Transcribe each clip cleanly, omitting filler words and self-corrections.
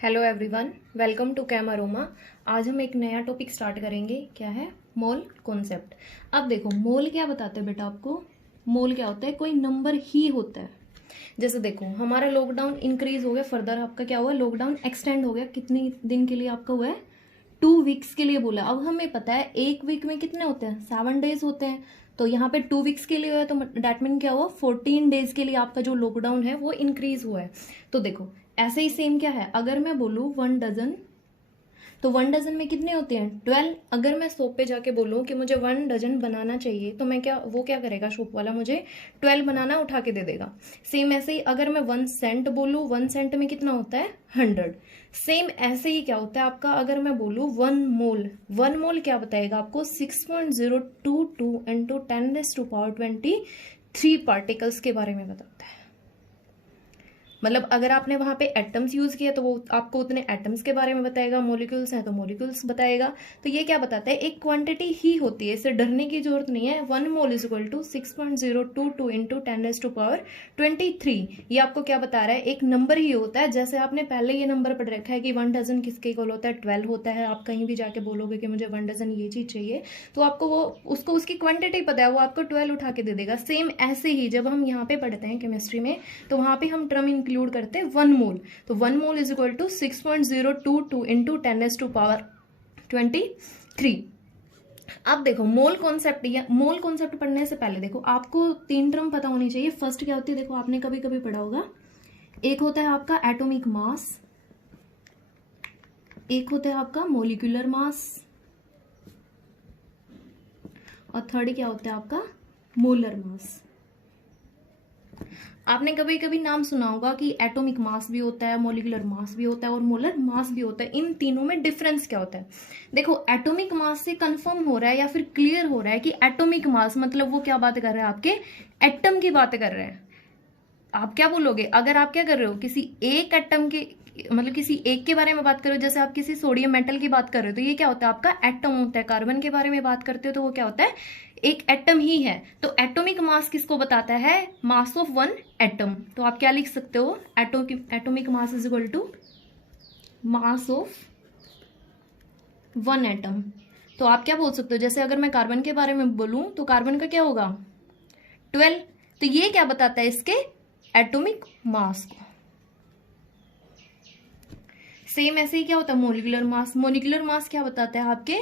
Hello everyone, welcome to Chem Aroma. आज हम एक नया टॉपिक स्टार्ट करेंगे। क्या है? Mole concept. अब देखो, मोल क्या बताते हैं बेटा आपको। मोल क्या होता है? कोई नंबर ही होता है। जैसे देखो, हमारा लॉकडाउन इंक्रीज हो गया, फर्दर आपका क्या हुआ, लॉकडाउन एक्सटेंड हो गया। कितने दिन के लिए आपका हुआ है? 2 वीक्स के लिए बोला। अब हमें पता है एक वीक में कितने होते हैं, 7 डेज होते हैं। तो यहाँ पे 2 वीक्स के लिए हुआ है, तो डैट मीन क्या हुआ, 14 डेज के लिए आपका जो लॉकडाउन है वो इंक्रीज हुआ है। तो देखो, ऐसे ही सेम क्या है, अगर मैं बोलूँ 1 डजन, तो 1 डजन में कितने होते हैं? 12। अगर मैं शॉप पे जाके बोलूँ कि मुझे 1 डजन बनाना चाहिए, तो मैं क्या, वो क्या करेगा शॉप वाला, मुझे 12 बनाना उठा के दे देगा। सेम ऐसे ही अगर मैं 1 सेंट बोलूँ, 1 सेंट में कितना होता है? 100। सेम ऐसे ही क्या होता है आपका, अगर मैं बोलूँ 1 मोल, 1 मोल क्या बताएगा आपको? 6.022 इंटू 10⁻23 पार्टिकल्स के बारे में बताता है। मतलब अगर आपने वहां पे एटम्स यूज किया तो वो आपको उतने एटम्स के बारे में बताएगा, मॉलिक्यूल्स हैं तो मॉलिक्यूल्स बताएगा। तो ये क्या बताता है, एक क्वांटिटी ही होती है, इससे डरने की जरूरत नहीं है। 1 mole is equal to 6.022 into 10⁻23। ये आपको क्या बता रहा है, एक नंबर ही होता है। जैसे आपने पहले ये नंबर पढ़ रखा है कि 1 डजन किसके इक्वल होता है? 12 होता है। आप कहीं भी जाके बोलोगे कि मुझे 1 डजन ये चीज चाहिए, तो आपको वो, उसको उसकी क्वांटिटी पता है, वो आपको 12 उठा के दे देगा। सेम ऐसे ही जब हम यहाँ पे पढ़ते हैं केमिस्ट्री में, तो वहां पे हम टर्म इंक्लूड करते हैं 1 मोल। तो 1 mole is equal to 6.022 into 10⁻23। अब देखो, मोल कॉन्सेप्ट, या मोल कॉन्सेप्ट पढ़ने से पहले देखो, आपको 3 टर्म पता होनी चाहिए। फर्स्ट क्या होती है, देखो आपने कभी कभी पढ़ा होगा, एक होता है आपका एटॉमिक मास, एक होता है आपका मोलिकुलर मास, और थर्ड क्या होता है आपका? मोलर मास। आपने कभी कभी नाम सुना होगा कि एटॉमिक मास भी होता है, मोलिकुलर मास भी होता है, और मोलर मास भी होता है। इन तीनों में डिफरेंस क्या होता है? देखो, एटॉमिक मास से कंफर्म हो रहा है या फिर क्लियर हो रहा है कि एटॉमिक मास मतलब वो क्या बात कर रहा है, आपके एटम की बात कर रहे हैं। आप क्या बोलोगे अगर आप क्या कर रहे हो, किसी एक एटम के, मतलब किसी एक के बारे में बात करो, जैसे आप किसी सोडियम मेटल की बात कर रहे हो, तो ये क्या होता है आपका? एटम होता है। कार्बन के बारे में बात करते हो तो वो क्या होता है? एक एटम ही है। तो एटॉमिक मास किसको बताता है? Mass of one atom. तो आप क्या लिख सकते हो, atomic mass is equal to mass of one atom. तो आप क्या बोल सकते हो, जैसे अगर मैं कार्बन के बारे में बोलूं तो कार्बन का क्या होगा? 12। तो ये क्या बताता है, इसके एटॉमिक मास को। सेम ऐसे ही क्या होता है मोलिकुलर मास, मोलिकुलर मास क्या बताता है आपके?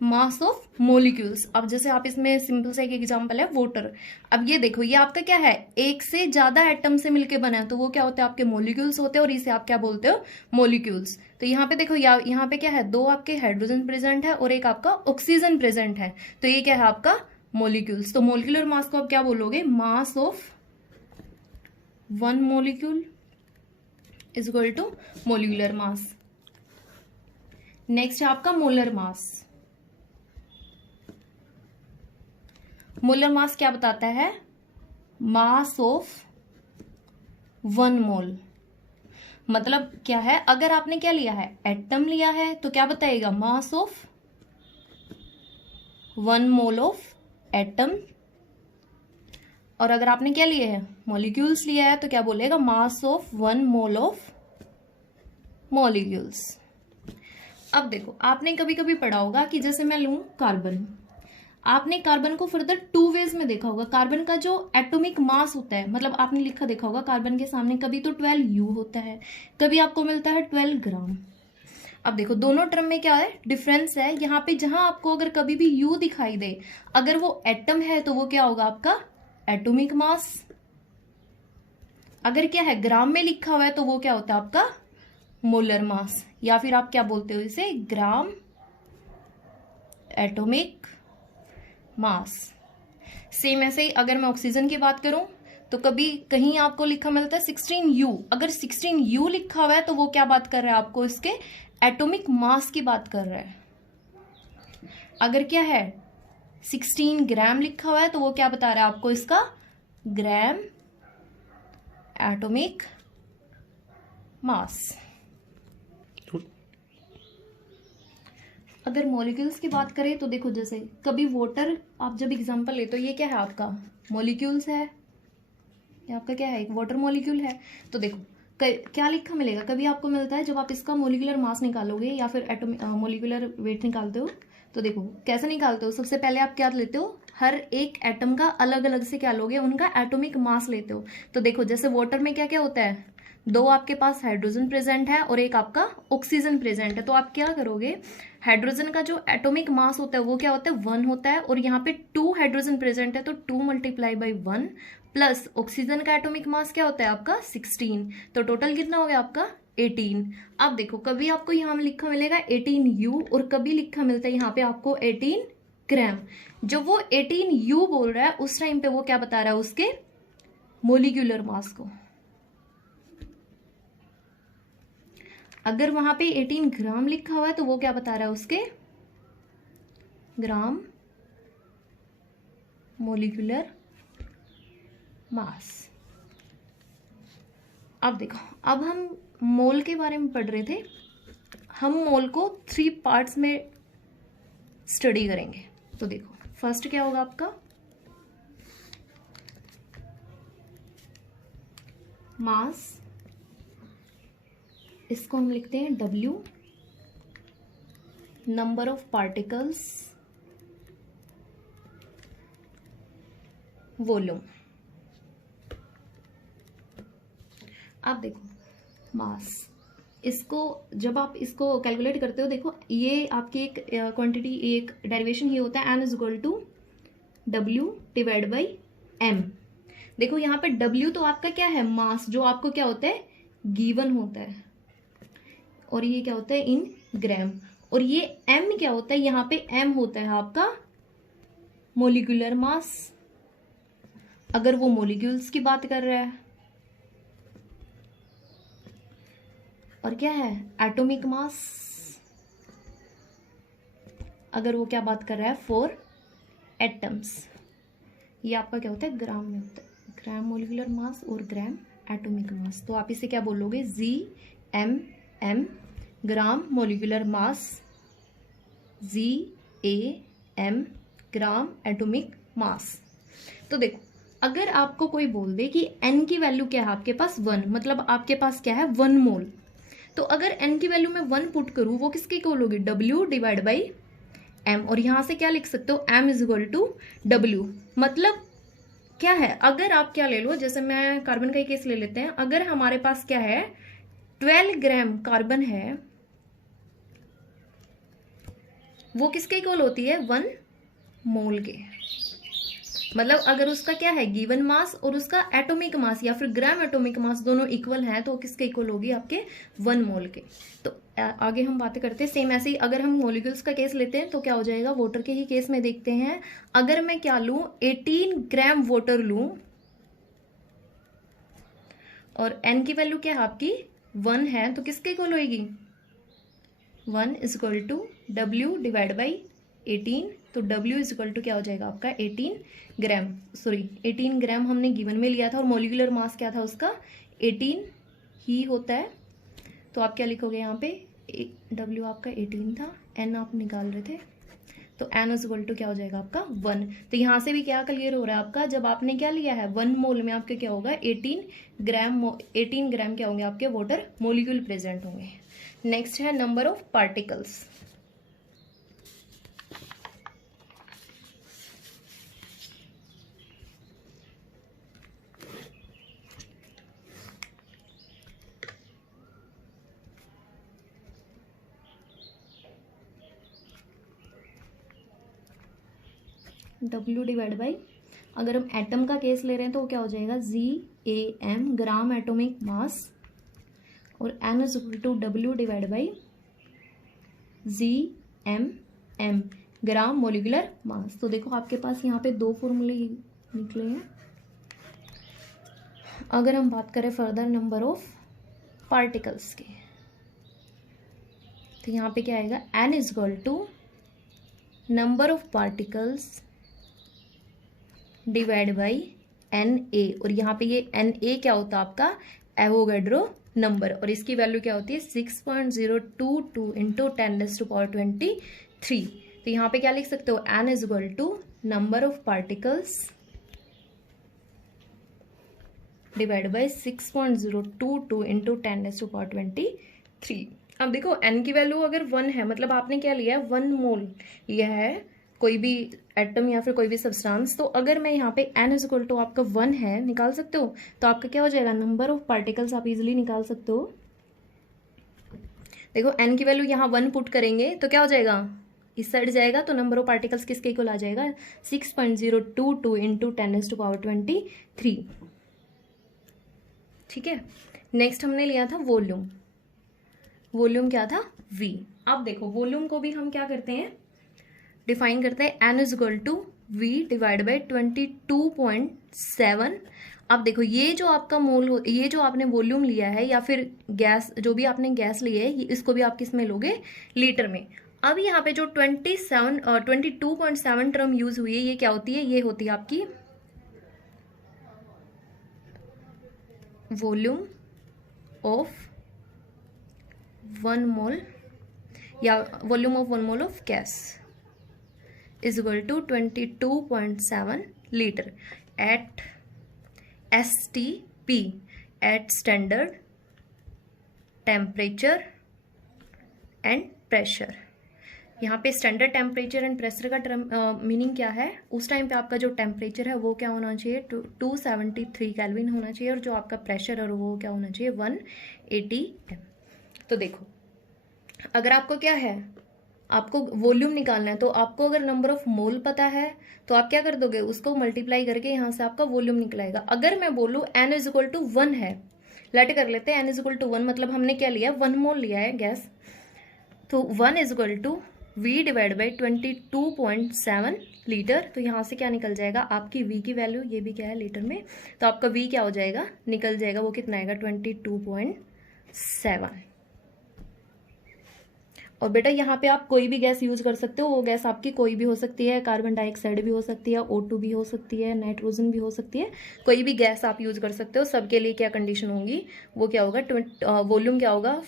Mass of molecules. अब जैसे आप इसमें सिंपल सा एक एग्जांपल है वाटर। अब ये देखो, ये आपका क्या है, एक से ज्यादा एटम से मिलके बना है, तो वो क्या होते हैं? आपके मोलिक्यूल्स होते हैं, और इसे आप क्या बोलते हो? मोलिक्यूल्स। तो यहाँ पे देखो, यहाँ पे क्या है, 2 आपके हाइड्रोजन प्रेजेंट है और एक आपका ऑक्सीजन प्रेजेंट है, तो ये क्या है आपका? मोलिक्यूल्स। तो मोलिकुलर मास को आप क्या बोलोगे? Mass of one molecule is equal to molecular mass. Next है आपका मोलर मास। मोलर मास क्या बताता है? Mass of 1 mole. मतलब क्या है, अगर आपने क्या लिया है, एटम लिया है, तो क्या बताएगा? मास ऑफ 1 मोल ऑफ एटम। और अगर आपने क्या लिया है, मॉलिक्यूल्स लिया है, तो क्या बोलेगा? मास ऑफ 1 मोल ऑफ मॉलिक्यूल्स। अब देखो, आपने कभी कभी पढ़ा होगा कि जैसे मैं लूं कार्बन, आपने कार्बन को फर्दर 2 वेज में देखा होगा। कार्बन का जो एटॉमिक मास होता है, मतलब आपने लिखा देखा होगा कार्बन के सामने कभी तो 12U होता है, कभी आपको मिलता है 12 ग्राम। अब देखो, दोनों टर्म में क्या है, डिफरेंस है। यहाँ पे जहां आपको अगर कभी भी U दिखाई दे, अगर वो एटम है तो वो क्या होगा आपका? Atomic mass. अगर क्या है, ग्राम में लिखा हुआ है, तो वो क्या होता है आपका? मोलर मास। या फिर आप क्या बोलते हो इसे? Gram atomic mass. सेम ऐसे ही अगर मैं ऑक्सीजन की बात करूं, तो कभी कहीं आपको लिखा मिलता है 16U। अगर 16U लिखा हुआ है, तो वो क्या बात कर रहा है आपको? इसके एटॉमिक मास की बात कर रहा है। अगर क्या है, 16 ग्राम लिखा हुआ है, तो वो क्या बता रहा है आपको? इसका ग्राम एटॉमिक मास। अगर मॉलिक्यूल्स की बात करें, तो देखो, जैसे कभी वाटर आप जब एग्जांपल ले, तो ये क्या है आपका? मॉलिक्यूल्स है, ये आपका क्या है? एक वाटर मॉलिक्यूल है। तो देखो, क्या लिखा मिलेगा, कभी आपको मिलता है जब आप इसका मोलिकुलर मास निकालोगे या फिर एटॉमिक मोलिकुलर वेट निकालते हो, तो देखो कैसे निकालते हो। सबसे पहले आप क्या लेते हो, हर एक एटम का अलग अलग से क्या लोगे, उनका एटॉमिक मास लेते हो। तो देखो जैसे वाटर में क्या क्या होता है, दो आपके पास हाइड्रोजन प्रेजेंट है और एक आपका ऑक्सीजन प्रेजेंट है। तो आप क्या करोगे, हाइड्रोजन का जो एटॉमिक मास होता है वो क्या होता है, 1 होता है, और यहाँ पे 2 हाइड्रोजन प्रेजेंट है तो 2 मल्टीप्लाई बाई 1 प्लस ऑक्सीजन का एटॉमिक मास क्या होता है आपका 16, तो टोटल कितना हो गया आपका 18। अब देखो कभी आपको यहाँ लिखा मिलेगा 18U और कभी लिखा मिलता है यहाँ पे आपको 18 ग्राम। जब वो 18U बोल रहा है उस टाइम पे वो क्या बता रहा है, उसके मोलिकुलर मास को। अगर वहां पे 18 ग्राम लिखा हुआ है तो वो क्या बता रहा है, उसके ग्राम मोलिकुलर मास। अब देखो, अब हम मोल के बारे में पढ़ रहे थे, हम मोल को 3 पार्ट्स में स्टडी करेंगे। तो देखो फर्स्ट क्या होगा आपका मास, इसको हम लिखते हैं W, number of particles, volume. आप देखो मास, इसको जब आप इसको कैलकुलेट करते हो, देखो ये आपकी एक क्वांटिटी, एक डेरिवेशन ही होता है, n is equal to W divide by m। देखो यहाँ पे W तो आपका क्या है, मास, जो आपको क्या होता है गिवन होता है, और ये क्या होता है इन ग्राम, और ये m क्या होता है, यहाँ पे m होता है आपका मोलिकुलर मास, अगर वो मोलिक्यूल्स की बात कर रहा है, और क्या है एटॉमिक मास, अगर वो क्या बात कर रहा है फॉर एटम्स। ये आपका क्या होता है ग्राम में होता है, ग्राम मोलिकुलर मास और ग्राम एटॉमिक मास। तो आप इसे क्या बोलोगे, GM ग्राम मोलिकुलर मास, GAM ग्राम एटॉमिक मास। तो देखो अगर आपको कोई बोल दे कि n की वैल्यू क्या है आपके पास 1, मतलब आपके पास क्या है 1 मोल, तो अगर n की वैल्यू में 1 पुट करूं वो किसके इक्वल होगी, W डिवाइड बाई m, और यहां से क्या लिख सकते हो m is equal to W। मतलब क्या है, अगर आप क्या ले लो, जैसे मैं कार्बन का ही केस ले लेते हैं, अगर हमारे पास क्या है 12 ग्राम कार्बन है, वो किसके इक्वल होती है 1 मोल के। मतलब अगर उसका क्या है गिवन मास और उसका एटॉमिक मास या फिर ग्राम एटॉमिक मास दोनों इक्वल हैं, तो किसके इक्वल होगी आपके 1 मोल के। तो आगे हम बातें करते हैं सेम ऐसे ही। अगर हम मॉलिक्यूल्स का केस लेते हैं तो क्या हो जाएगा, वाटर के ही केस में देखते हैं। अगर मैं क्या लूं 18 ग्राम वाटर लूं और n की वैल्यू क्या है आपकी 1 है, तो किसके इक्वल होगी 1 is equal to W divide by 18। तो W इज इक्वल टू क्या हो जाएगा आपका 18 ग्राम, सॉरी 18 ग्राम हमने गिवन में लिया था और मोलिकुलर मास क्या था उसका 18 ही होता है। तो आप क्या लिखोगे यहाँ पे, W आपका 18 था, N आप निकाल रहे थे, तो N इज इक्वल टू क्या हो जाएगा आपका 1। तो यहाँ से भी क्या क्लियर हो रहा है आपका, जब आपने क्या लिया है 1 मोल में आपके क्या होगा 18 ग्राम क्या होंगे आपके वाटर मोलिक्यूल प्रेजेंट होंगे। नेक्स्ट है number of particles. W divide by, अगर हम एटम का केस ले रहे हैं तो क्या हो जाएगा GAM ग्राम एटॉमिक मास, और N is equal to W divide by GMM gram molecular mass. तो देखो आपके पास यहाँ पे 2 फॉर्मूले निकले हैं। अगर हम बात करें फर्दर नंबर ऑफ पार्टिकल्स के, तो यहाँ पे क्या आएगा N is equal to number of particles divide by Na, और यहाँ पे ये Na क्या होता है आपका एवोगैड्रो नंबर, और इसकी वैल्यू क्या होती है 6.022 इंटू 10⁻23। तो यहाँ पे क्या लिख सकते हो N is equal to number of particles divide by 6.022 into 10⁻23। अब देखो n की वैल्यू अगर 1 है, मतलब आपने क्या लिया है, 1 मोल लिया है कोई भी एटम या फिर कोई भी सब्सटेंस। तो अगर मैं यहाँ पे n इज इक्वल टू आपका 1 है निकाल सकते हो, तो आपका क्या हो जाएगा, नंबर ऑफ पार्टिकल्स आप इजिली निकाल सकते हो। देखो n की वैल्यू यहाँ 1 पुट करेंगे तो क्या हो जाएगा, इस साइड जाएगा तो नंबर ऑफ पार्टिकल्स किसके इक्वल आ जाएगा, 6.022 इंटू 10⁻23। ठीक है। नेक्स्ट हमने लिया था वॉल्यूम। वॉल्यूम क्या था, v। अब देखो वॉल्यूम को भी हम क्या करते हैं, डिफाइन करते हैं n is equal to v divide by 22.7। अब देखो ये जो आपका मोल हो, ये जो आपने वॉल्यूम लिया है या फिर गैस, जो भी आपने गैस ली है, इसको भी आप किस में लोगे, लीटर में। अब यहाँ पे जो 22.7 टर्म यूज हुई है, ये क्या होती है, ये होती है आपकी वॉल्यूम ऑफ 1 मोल या volume of 1 mole of gas is equal to 22.7 litre at STP, at standard temperature and pressure. यहाँ पे स्टैंडर्ड टेम्परेचर एंड प्रेशर का मीनिंग क्या है, उस टाइम पे आपका जो टेम्परेचर है वो क्या होना चाहिए, 273 केल्विन होना चाहिए, और जो आपका प्रेशर है वो क्या होना चाहिए, 180 m। तो देखो अगर आपको क्या है, आपको वॉल्यूम निकालना है, तो आपको अगर नंबर ऑफ मोल पता है तो आप क्या कर दोगे, उसको मल्टीप्लाई करके यहाँ से आपका वॉल्यूम निकलाएगा। अगर मैं बोलूँ n इज इक्वल टू 1 है, लेट कर लेते हैं n इज इक्वल टू 1, मतलब हमने क्या लिया, 1 मोल लिया है गैस, तो 1 is equal to v divide by 22.7 litre. तो यहाँ से क्या निकल जाएगा, आपकी v की वैल्यू, ये भी क्या है लीटर में, तो आपका v क्या हो जाएगा, निकल जाएगा, वो कितना आएगा, 22.7। और बेटा यहाँ पे आप कोई भी गैस यूज कर सकते हो, वो गैस आपकी कोई भी हो सकती है, कार्बन डाइऑक्साइड भी हो सकती है, O2 भी हो सकती है, नाइट्रोजन भी हो सकती है, कोई भी गैस आप यूज कर सकते हो। सबके लिए क्या कंडीशन होगी, वो क्या होगा, वॉल्यूम क्या होगा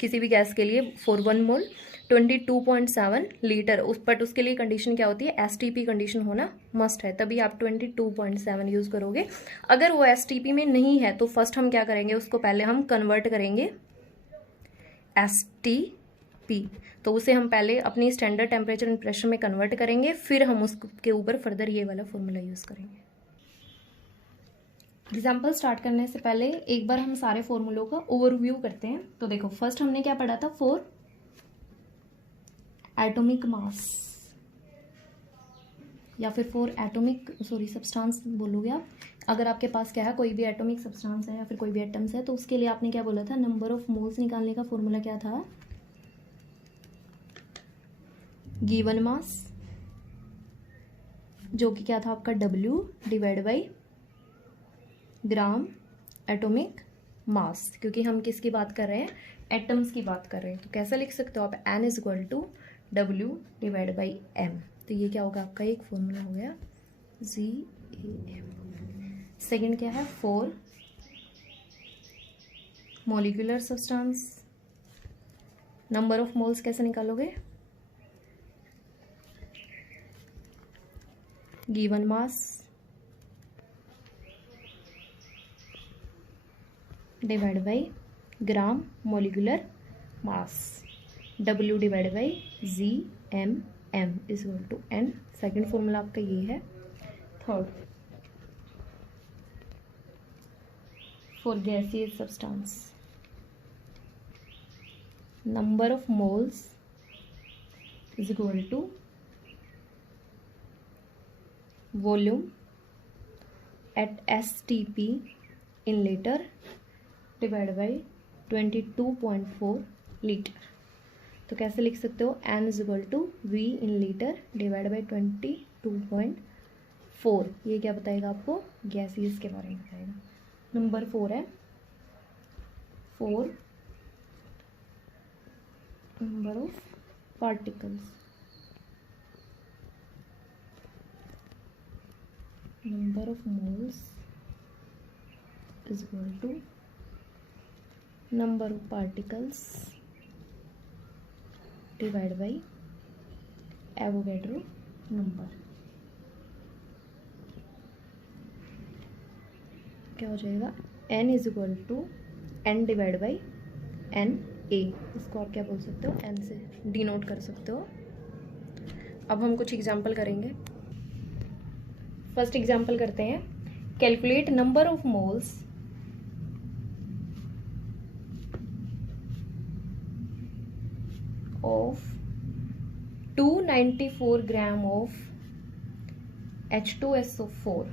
किसी भी गैस के लिए फॉर 1 मोल 22.7 लीटर। बट उसके लिए कंडीशन क्या होती है, STP कंडीशन होना मस्ट है, तभी आप 22.7 यूज करोगे। अगर वो STP में नहीं है तो फर्स्ट हम क्या करेंगे, उसको पहले हम कन्वर्ट करेंगे STP, तो उसे हम पहले अपनी स्टैंडर्ड टेम्परेचर एंड प्रेशर में कन्वर्ट करेंगे, फिर हम उसके ऊपर फर्दर ये वाला फॉर्मूला यूज करेंगे। एग्जाम्पल स्टार्ट करने से पहले एक बार हम सारे फॉर्मूलों का ओवरव्यू करते हैं। तो देखो फर्स्ट हमने क्या पढ़ा था, 4 एटॉमिक मास या फिर 4 एटॉमिक सब्सटेंस बोलोगे आप। अगर आपके पास क्या है, कोई भी एटॉमिक सब्सटेंस है या फिर कोई भी एटम्स है, तो उसके लिए आपने क्या बोला था, नंबर ऑफ मोल्स निकालने का फॉर्मूला क्या था, गिवन मास, जो कि क्या था आपका W divide by gram atomic mass, क्योंकि हम किसकी बात कर रहे हैं, एटम्स की बात कर रहे हैं। तो कैसे लिख सकते हो आप, N is equal to W divide by M। तो ये क्या होगा, आपका एक फॉर्मूला हो गया GAM। सेकेंड क्या है, 4 molecular substance, number of moles कैसे निकालोगे, given mass divide by gram molecular mass, W divide by GMM is equal to N। Second formula आपका ये है। Third, for gaseous substance, number of moles is equal to volume at STP in litre divide by 22.4 litre. तो कैसे लिख सकते हो, N is equal to V in litre divide by 22.4। ये क्या बताएगा आपको, गैसियस के बारे में बताएगा। नंबर 4 है, 4 number of particles, number of moles is equal to number of particles divided by Avogadro number। क्या हो जाएगा, n is equal to n divide by N A, इसको आप क्या बोल सकते हो, n से डिनोट कर सकते हो। अब हम कुछ एग्जाम्पल करेंगे। फर्स्ट एग्जाम्पल करते हैं, calculate number of moles of 294 gram of H2SO4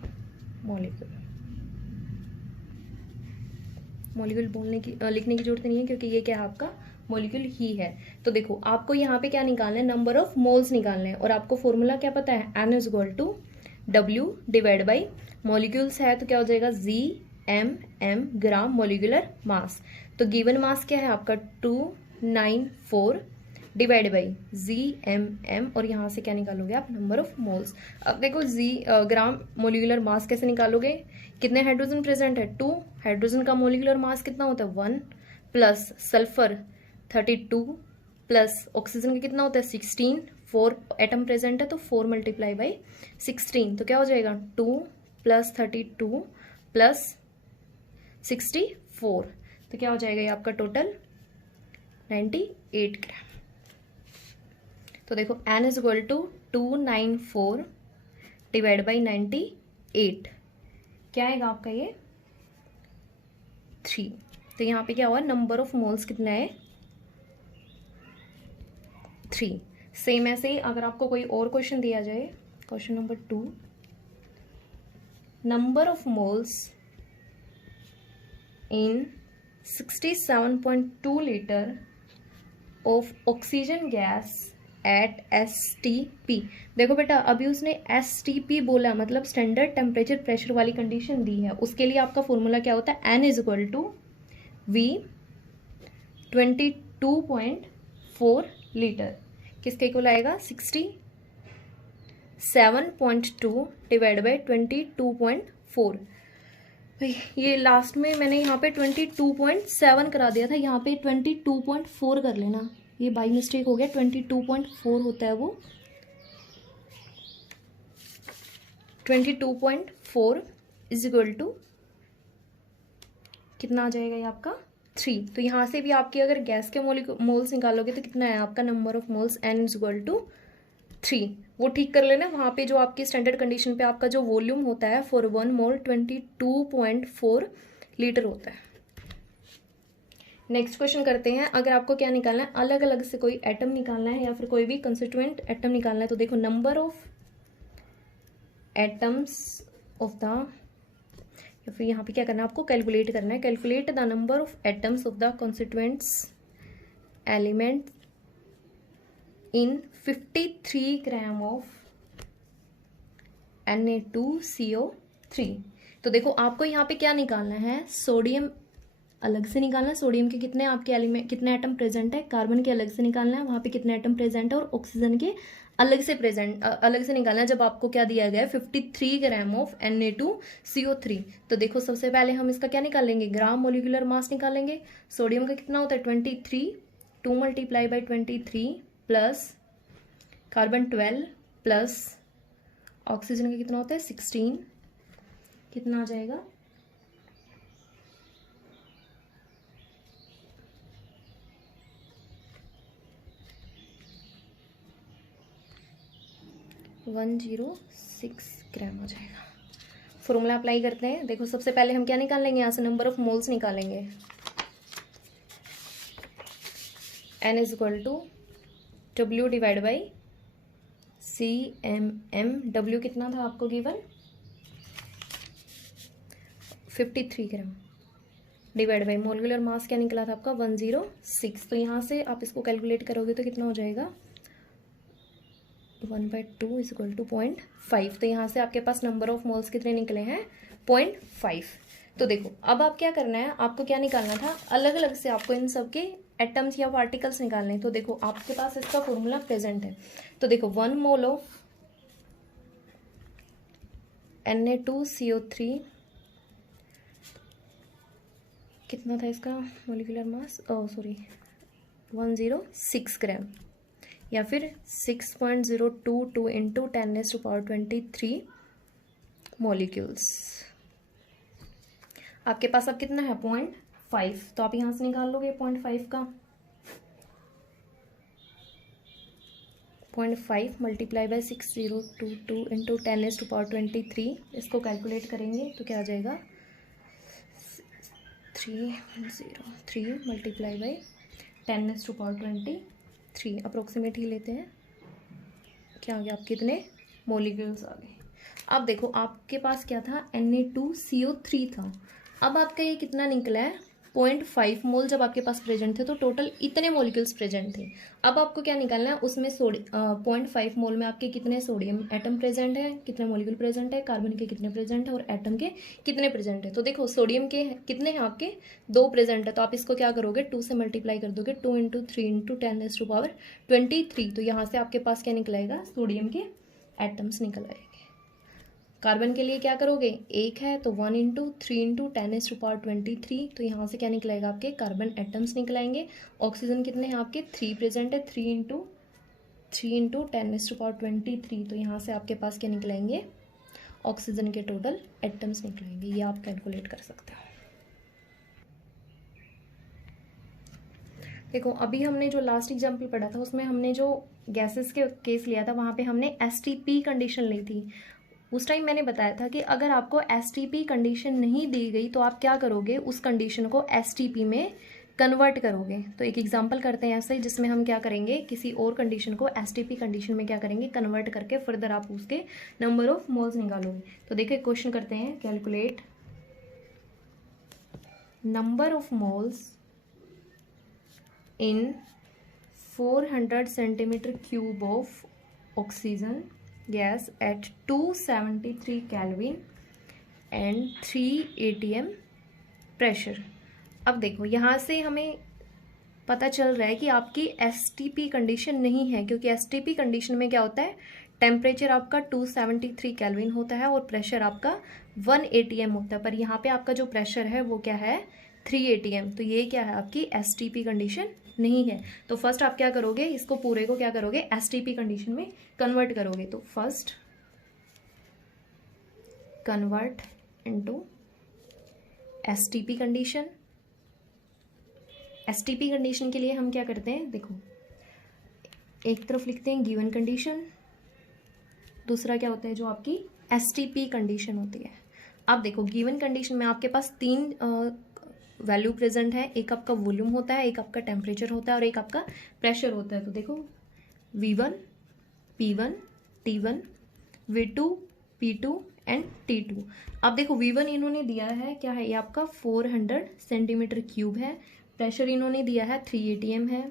molecule. Molecule बोलने की लिखने की जरूरत नहीं है, क्योंकि ये क्या है, आपका मॉलिक्यूल ही है। तो देखो आपको यहाँ पे क्या निकालना है, नंबर ऑफ मोल्स निकालने हैं, और आपको फॉर्मूला क्या पता है, N is equal to W divide by molecules है तो क्या हो जाएगा, GMM ग्राम मॉलिक्यूलर मास। तो गिवन मास क्या है आपका 294 डिवाइड बाई GMM, और यहाँ से क्या निकालोगे आप, नंबर ऑफ मोल्स। अब देखो ग्राम मोलिकुलर मास कैसे निकालोगे, कितने हाइड्रोजन प्रेजेंट है, 2, हाइड्रोजन का मोलिकुलर मास कितना होता है 1, प्लस सल्फर 32, प्लस ऑक्सीजन का कितना होता है 16, 4 एटम प्रेजेंट है तो 4 मल्टीप्लाई बाई 16, तो क्या हो जाएगा 2 प्लस 32 प्लस 64, तो क्या हो जाएगा ये आपका टोटल 98 ग्राम। तो देखो n is equal to 294 divide by 98, क्या आएगा आपका ये 3। तो यहाँ पे क्या हुआ, नंबर ऑफ मोल्स कितना है 3। सेम ऐसे ही अगर आपको कोई और क्वेश्चन दिया जाए, question number 2, number of moles in 67.2 litre of oxygen gas at STP। देखो बेटा अभी उसने STP बोला, मतलब स्टैंडर्ड टेम्परेचर प्रेशर वाली कंडीशन दी है, उसके लिए आपका फॉर्मूला क्या होता है, N is equal to V 22.4 litre, किसके इक्वल आएगा 67.2 डिवाइड बाई 22.4। ये लास्ट में मैंने यहाँ पे 22.7 करा दिया था, यहाँ पे 22.4 कर लेना, ये बाई मिस्टेक हो गया, 22.4 होता है वो, 22.4 इज इक्वल टू कितना आ जाएगा ये आपका 3। तो यहाँ से भी आपकी अगर गैस के मोल्स निकालोगे तो कितना है आपका number of moles, N is equal to 3। वो ठीक कर लेना, वहाँ पे जो आपकी स्टैंडर्ड कंडीशन पे आपका जो वॉल्यूम होता है फॉर 1 मोल 22.4 लीटर होता है। नेक्स्ट क्वेश्चन करते हैं, अगर आपको क्या निकालना है, अलग अलग से कोई एटम निकालना है या फिर कोई भी कंस्टिट्यूएंट एटम निकालना है, तो देखो number of atoms of the, या फिर यहाँ पे क्या करना है आपको, कैलकुलेट करना है, calculate the number of atoms of the constituents element in 53 gram of Na2CO3। तो देखो आपको यहाँ पे क्या निकालना है, सोडियम अलग से निकालना है, सोडियम के कितने आपके एलिमेंट, कितने एटम प्रेजेंट है, कार्बन के अलग से निकालना है, वहाँ पे कितने एटम प्रेजेंट है, और ऑक्सीजन के अलग से अलग से निकालना है, जब आपको क्या दिया गया है 53 ग्राम ऑफ Na2CO3। तो देखो सबसे पहले हम इसका क्या निकालेंगे, ग्राम मोलिकुलर मास निकालेंगे। सोडियम का कितना होता है 23, 2 multiply by 23 plus carbon 12 plus oxygen का कितना होता है 16, कितना आ जाएगा 106 ग्राम आ जाएगा। फॉर्मूला अप्लाई करते हैं, देखो सबसे पहले हम क्या निकालेंगे, यहाँ से नंबर ऑफ मोल्स निकालेंगे, N is equal to W divide by CMM। W कितना था आपको given 53 gram, divide by molecular mass क्या निकला था आपका 106। तो यहाँ से आप इसको कैलकुलेट करोगे तो कितना हो जाएगा 1/2 इज इक्वल टू 0.5। तो यहाँ से आपके पास नंबर ऑफ मोल्स कितने निकले हैं 0.5। तो देखो अब आप क्या करना है, आपको क्या निकालना था, अलग अलग से आपको इन सब के एटम्स या पार्टिकल्स निकालने हैं। तो देखो आपके पास इसका फॉर्मूला प्रेजेंट है, तो देखो 1 मोल ऑफ Na2CO3 कितना था इसका मोलिकुलर मास, सॉरी 106 ग्राम, या फिर 6.022 इंटू 10⁻23 मॉलिक्यूल्स। आपके पास अब कितना है 0.5, तो आप यहाँ से निकाल लोगे 0.5 का 0.5 मल्टीप्लाई बाय 6022 इंटू 10⁻23, इसको कैलकुलेट करेंगे तो क्या आ जाएगा 303 मल्टीप्लाई बाई 10⁻23, अप्रोक्सीमेट ही लेते हैं, क्या आ गया आप कितने मोलिक्यूल्स आ गए। अब देखो आपके पास क्या था Na2CO3 था, अब आपका ये कितना निकला है 0.5 मोल जब आपके पास प्रेजेंट थे तो टोटल इतने मॉलिक्यूल्स प्रेजेंट थे। अब आपको क्या निकालना है उसमें 0.5 मोल में आपके कितने सोडियम एटम प्रेजेंट है, कितने मॉलिक्यूल प्रेजेंट है, कार्बन के कितने प्रेजेंट है और एटम के कितने प्रेजेंट है। तो देखो सोडियम के कितने हैं आपके 2 प्रेजेंट है, तो आप इसको क्या करोगे 2 से मल्टीप्लाई कर दोगे, 2 इंटू 3 इंटू 10⁻23, तो यहाँ से आपके पास क्या निकलेगा सोडियम के एटम्स निकल आएंगे। कार्बन के लिए क्या करोगे 1 है तो 1 इंटू 3 इंटू 10⁻23, तो यहाँ से क्या निकलेगा आपके कार्बन एटम्स निकल आएंगे। ऑक्सीजन कितने हैं आपके 3 प्रेजेंट है, 3 इंटू 10⁻23, तो यहाँ से आपके पास क्या निकलेंगे ऑक्सीजन के टोटल एटम्स निकलेंगे। ये आप कैलकुलेट कर सकते हो। देखो अभी हमने जो लास्ट एग्जाम्पल पढ़ा था उसमें हमने जो गैसेस के केस लिया था वहाँ पे हमने STP कंडीशन ली थी। उस टाइम मैंने बताया था कि अगर आपको STP कंडीशन नहीं दी गई तो आप क्या करोगे उस कंडीशन को STP में कन्वर्ट करोगे। तो एक एग्जांपल करते हैं ऐसे जिसमें हम क्या करेंगे किसी और कंडीशन को STP कंडीशन में क्या करेंगे कन्वर्ट करके फर्दर आप उसके नंबर ऑफ मोल्स निकालोगे। तो देखिए क्वेश्चन करते हैं, calculate number of moles in 400 centimeter cube of oxygen gas at 273 Kelvin and 3 atm pressure। अब देखो यहाँ से हमें पता चल रहा है कि आपकी STP कंडीशन नहीं है, क्योंकि STP कंडीशन में क्या होता है टेम्परेचर आपका 273 केल्विन होता है और प्रेशर आपका 1 atm होता है, पर यहाँ पे आपका जो प्रेशर है वो क्या है 3 atm, तो ये क्या है आपकी STP कंडीशन नहीं है। तो फर्स्ट आप क्या करोगे इसको पूरे को क्या करोगे STP कंडीशन में कन्वर्ट करोगे। तो first convert into STP condition. STP condition के लिए हम क्या करते हैं, देखो एक तरफ लिखते हैं गिवन कंडीशन, दूसरा क्या होता है जो आपकी STP कंडीशन होती है। अब देखो गिवन कंडीशन में आपके पास 3 वैल्यू प्रेजेंट है, एक आपका वॉल्यूम होता है, एक आपका टेम्परेचर होता है और एक आपका प्रेशर होता है। तो देखो V1, P1, T1, V2, P2 and T2। अब देखो V1 इन्होंने दिया है क्या है, ये आपका 400 सेंटीमीटर क्यूब है, प्रेशर इन्होंने दिया है 3 atm है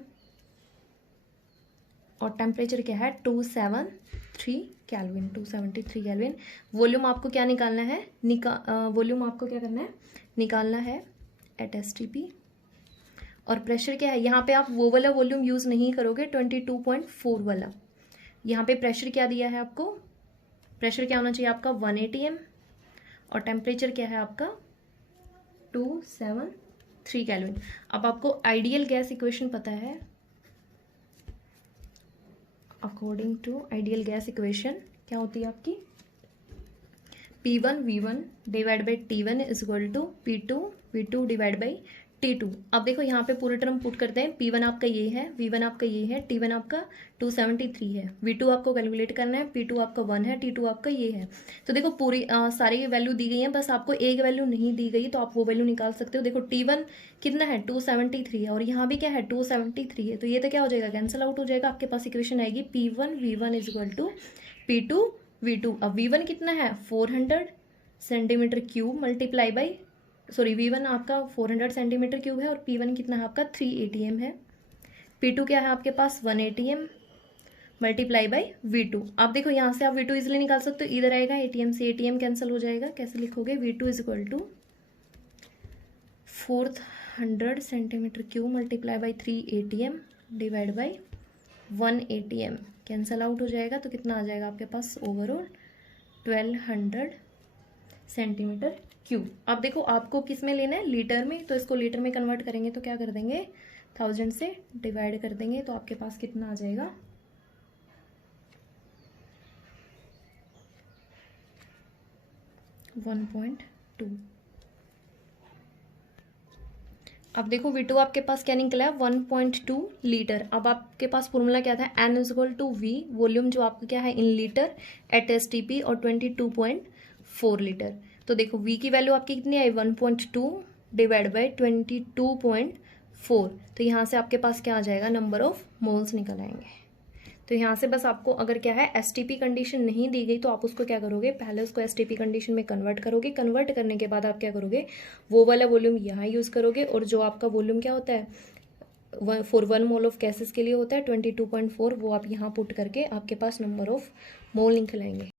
और टेम्परेचर क्या है 273 केल्विन, 273 केल्विन। वॉल्यूम आपको क्या निकालना है, वॉल्यूम आपको क्या करना है निकालना है एट STP, और प्रेशर क्या है यहाँ पे आप वो वाला वॉल्यूम यूज़ नहीं करोगे 22.4 वाला। यहाँ पे प्रेशर क्या दिया है आपको, प्रेशर क्या होना चाहिए आपका 1 atm और टेम्परेचर क्या है आपका 273 केल्विन। अब आपको आइडियल गैस इक्वेशन पता है, according to ideal gas equation क्या होती है आपकी P1 V1 divide by T1 is equal to P2 V2 divide by T2। अब देखो यहाँ पे पूरे टर्म पुट करते हैं, P1 आपका ये है, V1 आपका ये है, T1 आपका 273 है, V2 आपको कैलकुलेट करना है, P2 आपका 1 है, T2 आपका ये है। तो देखो पूरी सारी वैल्यू दी गई है, बस आपको एक वैल्यू नहीं दी गई तो आप वो वैल्यू निकाल सकते हो। देखो T1 कितना है 273 है और यहाँ भी क्या है 273 है, तो ये तो क्या हो जाएगा कैंसिल आउट हो जाएगा। आपके पास इक्वेशन आएगी P1 V1 is equal to P2 V2। अब V1 कितना है 400 centimetre cube multiply by V1 आपका 400 सेंटीमीटर क्यूब है और P1 कितना है आपका 3 atm है, P2 क्या है आपके पास 1 atm मल्टीप्लाई बाई V2। आप देखो यहाँ से आप V2 इजिली निकाल सकते हो, इधर आएगा atm से atm कैंसिल हो जाएगा, कैसे लिखोगे V2 is equal to 400 centimetre cube multiply by 3 atm divide by 1 atm cancel out हो जाएगा, तो कितना आ जाएगा आपके पास ओवरऑल 1200 सेंटीमीटर क्यूब। अब देखो आपको किस में लेना है लीटर में, तो इसको लीटर में कन्वर्ट करेंगे तो क्या कर देंगे 1000 से डिवाइड कर देंगे, तो आपके पास कितना आ जाएगा 1.2। अब देखो V2 आपके पास क्या निकला है 1.2 लीटर। अब आपके पास फॉर्मूला क्या था, N=V, वॉल्यूम जो आपका क्या है इन लीटर एट STP और 22.4 लीटर। तो देखो V की वैल्यू आपकी कितनी आई 1.2 डिवाइड बाई 22.4। तो यहाँ से आपके पास क्या आ जाएगा, नंबर ऑफ मोल्स निकल आएंगे। तो यहाँ से बस आपको अगर क्या है STP कंडीशन नहीं दी गई तो आप उसको क्या करोगे, पहले उसको STP कंडीशन में कन्वर्ट करोगे। कन्वर्ट करने के बाद आप क्या करोगे, वो वाला वॉल्यूम यहाँ यूज़ करोगे, और जो आपका वॉल्यूम क्या होता है फॉर 1 मोल ऑफ गैसेस के लिए होता है 22.4, वो आप यहाँ पुट करके आपके पास नंबर ऑफ मोल निकल आएंगे।